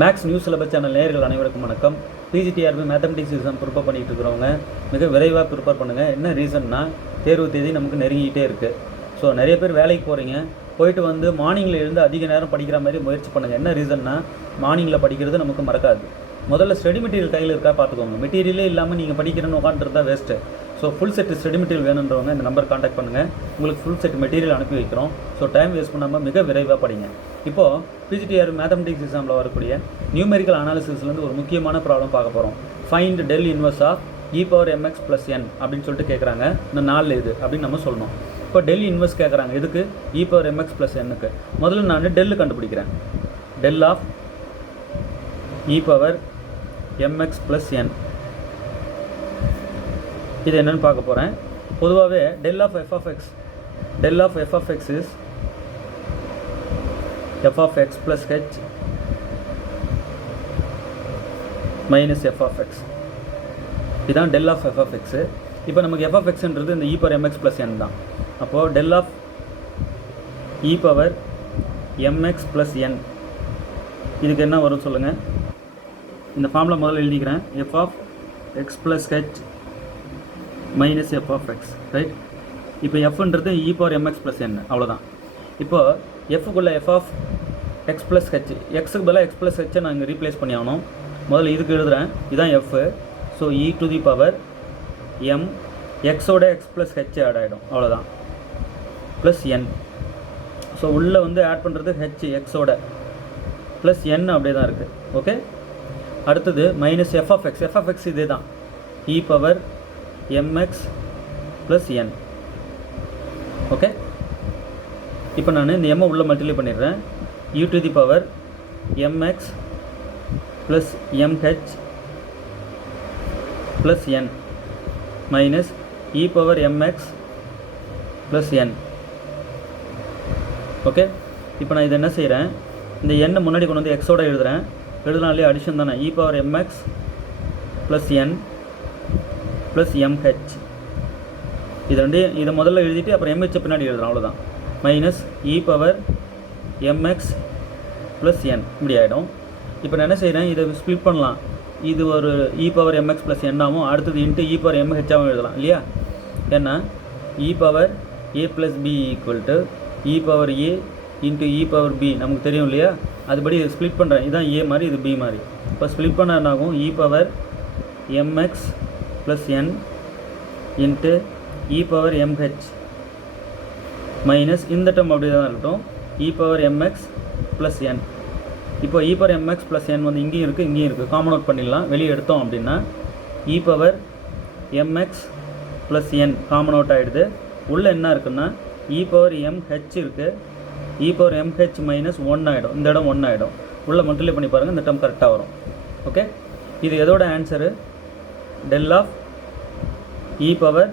Maths news syllabus channel நேயர்கள் அனைவருக்கும் வணக்கம். பிஜிடிஆர்பி மேத்தமெட்டிக்ஸ் எக்ஸாம் ப்ரிப்பேர் பண்ணிகிட்டு இருக்கிறவங்க மிக விரைவாக ப்ரிப்பேர் பண்ணுங்கள். என்ன ரீசன்னா தேர்வு தேதி நமக்கு நெருங்கிட்டே இருக்குது. ஸோ நிறைய பேர் வேலைக்கு போயிட்டு வந்து மார்னிங்கில் இருந்து அதிக நேரம் படிக்கிற மாதிரி முயற்சி பண்ணுங்கள். என்ன ரீசன்னா மார்னிங்கில் படிக்கிறது நமக்கு மறக்காது. முதல்ல ஸ்டடி மெட்டீரியல் கையில் இருக்கா பார்த்துக்கோங்க. மெட்டீரியலே இல்லாமல் நீங்கள் படிக்கிறேன்னு உட்காந்துருந்தா waste. So full set study material வேணுன்றவங்க இந்த நம்பர் காண்டாக்ட் பண்ணுங்கள். உங்களுக்கு ஃபுல் செட் மெட்டீரியல் அனுப்பி வைக்கிறோம். ஸோ டைம் வேஸ்ட் பண்ணாமல் மிக விரைவாக படிங்க. இப்போது பிஜிடிஆர் மேத்தமெட்டிக்ஸ் எக்ஸாமில் வரக்கூடிய நியூமெரிக்கல் அனாலிசிஸ்லேருந்து ஒரு முக்கியமான ப்ராப்ளம் பார்க்க போகிறோம். Find del inverse of e power mx + n அப்படின்னு சொல்லிட்டு கேட்குறாங்க. இந்த நாளில் இது அப்படின்னு நம்ம சொல்லணும். இப்போ டெல் இன்வர்ஸ் கேட்குறாங்க. எதுக்கு? e பவர் mx + n-க்கு. முதல்ல நான் டெல்லு கண்டுபிடிக்கிறேன். Del of e power mx + n இது என்னென்னு பார்க்க போகிறேன். பொதுவாகவே del of f of x is f of x plus h minus f of x. இதுதான் del of f of x. இப்போ நமக்கு f of xன்றது இந்த e பவர் mx + n தான். அப்போது del of e power mx + n இதுக்கு என்ன வரும் சொல்லுங்கள். இந்த ஃபார்மில் முதல்ல எழுதிக்கிறேன். f of x plus h minus f of x, right. இப்போ fன்றது e பவர் mx + n, அவ்வளோதான். இப்போது எஃப்க்குள்ளே f of x plus h, எக்ஸுக்கு பதிலாக x plus h நான் இங்கே ரீப்ளேஸ் பண்ணி ஆகணும். முதல்ல இதுக்கு எழுதுகிறேன். இதுதான் f. So e to the power m எக்ஸோட x plus h ஆட் ஆகிடும், அவ்வளோதான். Plus n. ஸோ உள்ளே வந்து ஆட் பண்ணுறது h எக்ஸோட ப்ளஸ் n அப்படியே தான் இருக்குது. ஓகே. அடுத்தது மைனஸ் f of x இதே தான் e power mx + n. Okay. இப்போ நான் இந்த m உள்ள மல்டிப்ளை பண்ணிடுறேன். e to the power mx + mh + n minus e power mx + n. Okay. இப்போ நான் இதை என்ன செய்கிறேன், இந்த n முன்னாடி கொண்டு வந்து எக்ஸோட எழுதுனாலே அடிஷன் தானே. e power mx + n + mh. இதை முதல்ல எழுதிட்டு அப்புறம் mh பின்னாடி எழுதுறேன், அவ்வளோதான். Minus e power mx + n இப்படி ஆகிடும். இப்போ நான் என்ன செய்கிறேன், இதை ஸ்ப்ளிட் பண்ணலாம். இது ஒரு e பவர் mx + n ஆகும். அடுத்தது இன்ட்டு e பவர் mh ஆகும் எழுதலாம் இல்லையா. ஏன்னா e power a + b = e power a into e power b நமக்கு தெரியும் இல்லையா. அதுபடி ஸ்ப்ளிட் பண்ணுறேன். இதுதான் a மாதிரி, இது b மாதிரி. இப்போ ஸ்ப்ளிட் பண்ண என்ன ஆகும், e power mx + n into e power mh minus இந்த டேர்ம் அப்படி தான் இருக்கட்டும், e பவர் mx + n. இப்போ e பவர் mx + n வந்து இங்கேயும் இருக்குது. காமன் அவுட் பண்ணிடலாம். வெளியே எடுத்தோம் அப்படின்னா e power mx + n common out ஆகிடுது. உள்ளே என்ன இருக்குன்னா e பவர் mh இருக்குது. e பவர் mh - 1 ஆகிடும். இந்த இடம் 1 ஆகிடும். உள்ளே மல்டிப்ளை பண்ணி பாருங்கள், இந்த டேர்ம் கரெக்டாக வரும். ஓகே. இது எதோட answer? Del of e power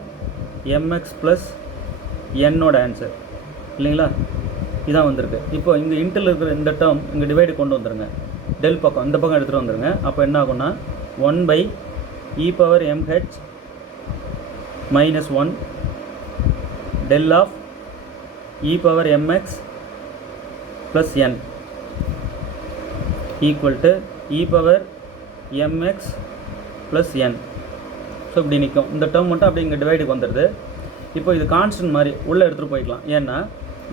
mx + n-ஓட ஆன்சர் இல்லைங்களா. இதான் வந்திருக்கு. இப்போ இங்கே இன்ட்டில் இருக்கிற இந்த டேர்ம் இங்கே டிவைடு கொண்டு வந்துடுங்க. டெல் பக்கம் இந்த பக்கம் எடுத்துகிட்டு வந்துடுங்க. அப்போ என்ன ஆகும்னா 1/e power mh - 1 del of e power mx + n equal to e power mx + n. So இப்படி நிற்கும். இந்த டேர்ம் மட்டும் அப்படி இங்கே டிவைடுக்கு வந்துடுது. இப்போ இது கான்ஸ்டன்ட் மாதிரி உள்ளே எடுத்துகிட்டு போய்க்கலாம். ஏன்னா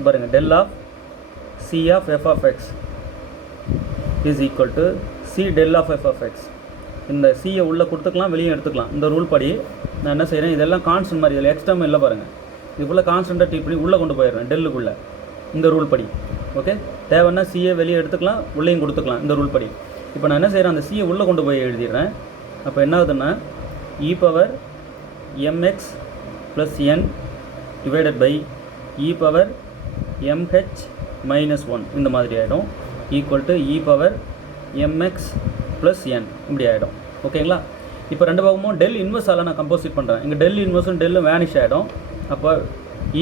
பாருங்கள், del of c of f of x is equal to c del of f of x. இந்த c-யை உள்ளே கொடுத்துக்கலாம், வெளியே எடுத்துக்கலாம். இந்த ரூல் படி நான் என்ன செய்கிறேன், இதெல்லாம் கான்ஸ்டன்ட் மாதிரி, இதில் எக்ஸ் டேர்ம் இல்லை பாருங்கள். இதுக்குள்ளே கான்ஸ்டண்ட்டாக டீப் பண்ணி உள்ளே கொண்டு போயிடுறேன் டெல்லுக்குள்ளே, இந்த ரூல் படி. ஓகே. தேவைன்னா c-யை வெளியே எடுத்துக்கலாம், உள்ளேயும் கொடுத்துக்கலாம், இந்த ரூல் படி. இப்போ நான் என்ன செய்கிறேன், அந்த c-யை உள்ளே கொண்டு போய் எழுதிடுறேன். அப்போ என்ன ஆகுதுன்னா e power mx + n divided by e power mh - 1 இந்த மாதிரி ஆகிடும். Equal to e power mx + n இப்படி ஆகிடும். ஓகேங்களா. இப்போ ரெண்டு பக்கமும் டெல் இன்வர்ஸால் நான் கம்போசிட் பண்ணுறேன். இங்கே டெல் இன்வர்ஸும் டெல்லும் வேனிஷ் ஆகிடும். அப்போ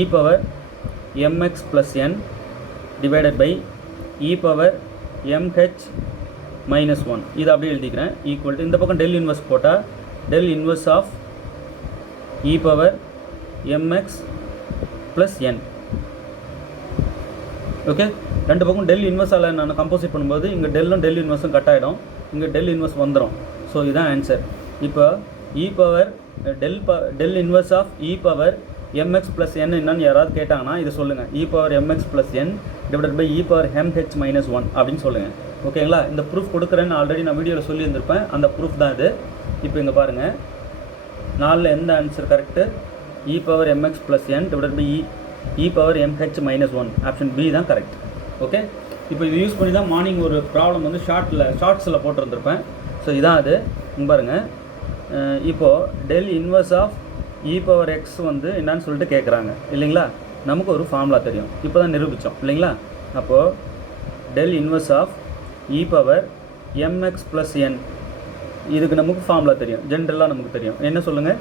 e power mx + n divided by e power mh - 1 இது அப்படியே எழுதிக்கிறேன். ஈக்குவல் டு இந்த பக்கம் டெல் இன்வர்ஸ் போட்டால் del inverse of e power mx + n. Okay. ரெண்டு பக்கம் டெல் இன்வெர்ஸால் நான் கம்போசிட் பண்ணும்போது இங்கே டெல் இன்வெர்ஸும் கட் ஆகிடும், இங்கே டெல் இன்வெர்ஸ் வந்துடும். ஸோ இதுதான் ஆன்சர். இப்போ e power del inverse of e power mx + n என்னன்னு யாராவது கேட்டாங்கன்னா இது சொல்லுங்கள், e power mx + n divided by e power mh - 1 அப்படின்னு சொல்லுங்கள். ஓகேங்களா? இந்த ப்ரூஃப் கொடுக்குறேன்னு ஆல்ரெடி நான் வீடியோவில் சொல்லியிருந்திருப்பேன், அந்த ப்ரூஃப் தான் இது. இப்போ இங்கே பாருங்கள், 4ல் எந்த answer correct? E power mx + n divided by e power mh - 1 option B தான் கரெக்ட். ஓகே, இப்போ இது யூஸ் பண்ணி தான் மார்னிங் ஒரு ப்ராப்ளம் வந்து ஷார்ட்ஸில் போட்டிருந்திருப்பேன். ஸோ இதான் அது. இங்கே பாருங்கள், இப்போது del inverse of e power x வந்து என்னன்னு சொல்லிட்டு கேட்குறாங்க இல்லைங்களா? நமக்கு ஒரு ஃபார்முலா தெரியும், இப்போ தான் நிரூபித்தோம் இல்லைங்களா? அப்போது del inverse of e power mx + n இதுக்கு நமக்கு ஃபார்முலா தெரியும், ஜென்ரலாக நமக்கு தெரியும். என்ன சொல்லுங்கள்?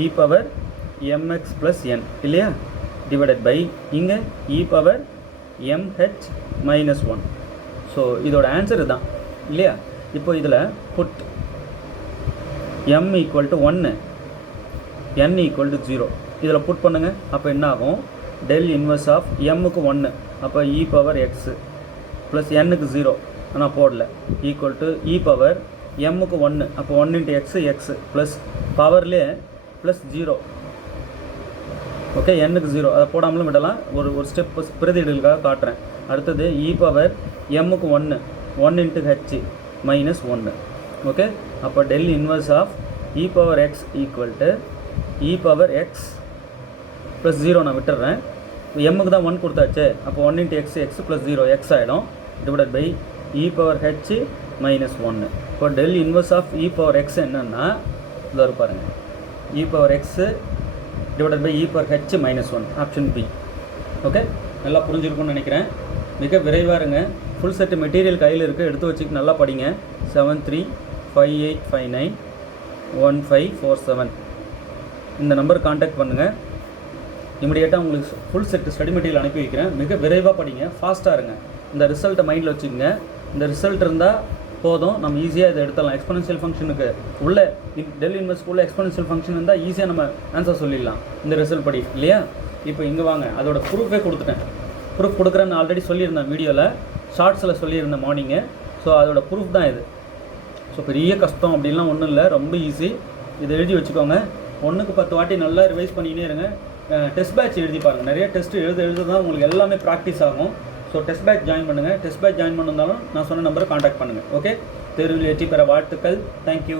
இ பவர் mx + n இல்லையா, டிவைடட் பை இங்கே இ பவர் mh - 1. ஸோ இதோட ஆன்சர் தான் இல்லையா? இப்போ இதில் புட் m = 1 n = 0 இதில் புட் பண்ணுங்கள். அப்போ என்ன ஆகும்? டெல் இன்வெர்ஸ் ஆஃப் mக்கு 1, அப்போ இ பவர் எக்ஸு ப்ளஸ் n-க்கு 0 ஆனால் போடல, ஈக்குவல் டு இ பவர் mக்கு 1, அப்போ 1 × x எக்ஸு ப்ளஸ் பவர்லேயே ப்ளஸ் 0. ஓகே, n-க்கு 0 அதை போடாமலும் விடலாம், ஒரு ஸ்டெப் பிரதியிடலுக்காக காட்டுறேன். அடுத்தது இ பவர் mக்கு 1 × h - 1. ஓகே, அப்போ del inverse of e power x equal to e power x plus 0 நான் விட்டுறேன். இப்போ எம்முக்கு தான் 1 கொடுத்தாச்சு, அப்போ 1 × x எக்ஸ் ப்ளஸ் 0 எக்ஸ் ஆகிடும், divided by e power h - 1. இப்போ del inverse of e power x என்னென்னா இதில் இருப்பாருங்க, e power x divided by e power h - 1 option B. Okay, நல்லா புரிஞ்சிருக்கும்னு நினைக்கிறேன். மிக விரைவாக இருங்க. ஃபுல் செட்டு மெட்டீரியல் கையில் இருக்குது, எடுத்து வச்சுட்டு நல்லா படிங்க. 7358591547 இந்த நம்பர் கான்டாக்ட் பண்ணுங்கள். இமிடியேட்டாக உங்களுக்கு ஃபுல் செட்டு ஸ்டடி மெட்டீரியல் அனுப்பி வைக்கிறேன். மிக விரைவாக படிங்க, ஃபாஸ்ட்டாக இருங்க. இந்த ரிசல்ட்டை மைண்டில் வச்சுக்கோங்க. இந்த ரிசல்ட் இருந்தால் போதும், நம்ம ஈஸியாக இதை எடுத்துடலாம். எக்ஸ்பொனென்ஷியல் ஃபங்க்ஷனுக்கு உள்ள டெல் இன்வெர்ஸ்க்கு உள்ள எக்ஸ்பொனென்ஷியல் ஃபங்க்ஷன் இருந்தால் ஈஸியாக நம்ம ஆன்சர் சொல்லிடலாம் இந்த ரிசல்ட் படி இல்லையா? இப்போ இங்கே வாங்க, அதோட ப்ரூஃபே கொடுத்துட்டேன். ப்ரூஃப் கொடுக்குறேன்னு ஆல்ரெடி சொல்லியிருந்தேன் வீடியோவில், ஷார்ட்ஸில் சொல்லியிருந்தேன் மார்னிங்கு. ஸோ அதோட ப்ரூஃப் தான் இது. ஸோ பெரிய கஷ்டம் அப்படின்லாம் ஒன்றும் இல்லை, ரொம்ப ஈஸி. இதை எழுதி வச்சுக்கோங்க. 1க்கு 10 வாட்டி நல்லா ரிவைஸ் பண்ணிக்கினே இருங்க. டெஸ்ட் பேட்ச் எழுதி பாருங்கள். நிறைய டெஸ்ட்டு எழுத தான் உங்களுக்கு எல்லாமே ப்ராக்டிஸ் ஆகும். ஸோ டெஸ்ட் பேட்ச் ஜாயின் பண்ணுங்கள். டெஸ்ட் பேட்ச் ஜாயின் பண்ணிருந்தாலும் நான் சொன்ன நம்பரை காண்டாக்ட் பண்ணுங்கள். ஓகே, தேர்வில் வெற்றி பெற வாழ்த்துக்கள். தேங்க்யூ.